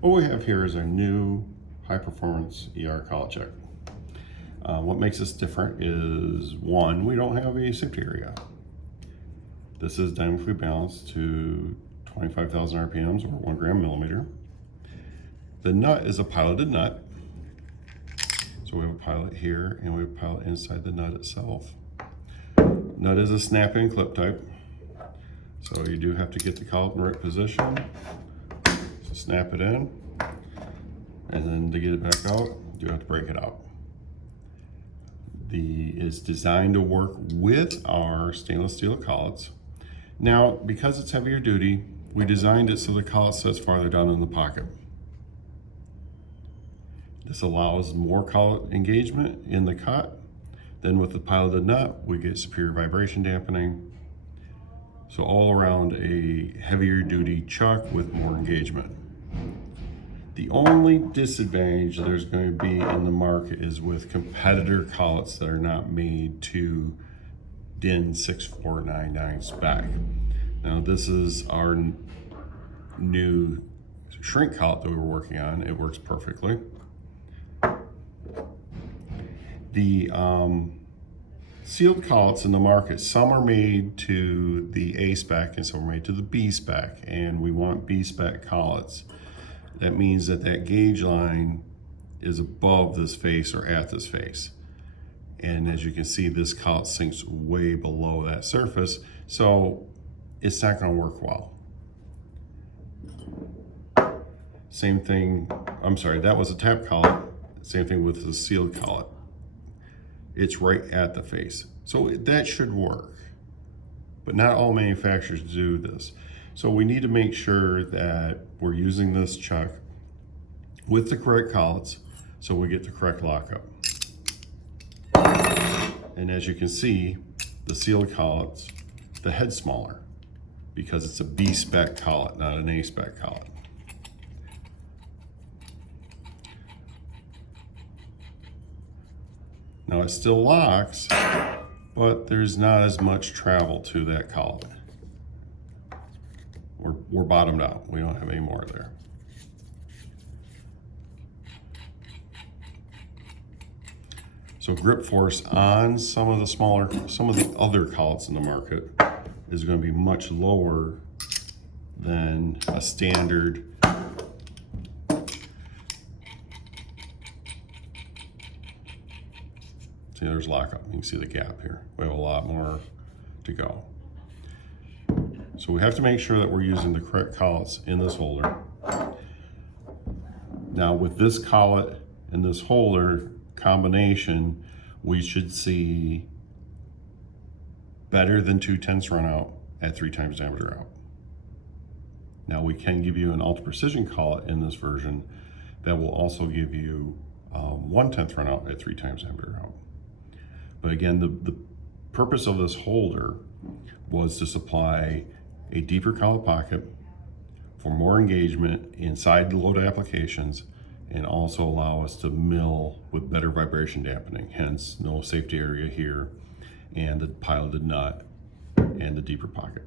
What we have here is our new high performance ER collet check. What makes this different is, one, we don't have a safety area. This is dynamically balanced to 25,000 RPMs or 1 gram millimeter. The nut is a piloted nut. So we have a pilot here and we have a pilot inside the nut itself. Nut is a snap-in clip type. So you do have to get the collet in the right position. So snap it in. And then to get it back out, you have to break it out. It's designed to work with our stainless steel collets. Now, because it's heavier duty, we designed it so the collet sits farther down in the pocket. This allows more collet engagement in the cut. Then with the piloted nut, we get superior vibration dampening. So all around a heavier duty chuck with more engagement. The only disadvantage there's going to be in the market is with competitor collets that are not made to DIN 6499 spec. Now this is our new shrink collet that we were working on. It works perfectly. The sealed collets in the market, some are made to the A spec and some are made to the B spec, and we want B spec collets. That means that that gauge line is above this face or at this face. And as you can see, this collet sinks way below that surface, so it's not going to work well. Same thing, I'm sorry, that was a tap collet. Same thing with the sealed collet. It's right at the face. So that should work. But not all manufacturers do this. So we need to make sure that we're using this chuck with the correct collets so we get the correct lockup. And as you can see, the sealed collets, the head's smaller because it's a B spec collet, not an A spec collet. Now it still locks, but there's not as much travel to that collet. We're bottomed out. We don't have any more there. So grip force on some of the other collets in the market is going to be much lower than a standard See, there's lockup. You can see the gap here. We have a lot more to go. So we have to make sure that we're using the correct collets in this holder. Now with this collet and this holder combination, we should see better than 2/10 run out at 3 times diameter out. Now we can give you an ultra precision collet in this version that will also give you 1/10 run out at 3 times diameter out. But again, the purpose of this holder was to supply a deeper collet pocket for more engagement inside the load applications and also allow us to mill with better vibration dampening, hence no safety area here and the piloted nut and the deeper pocket.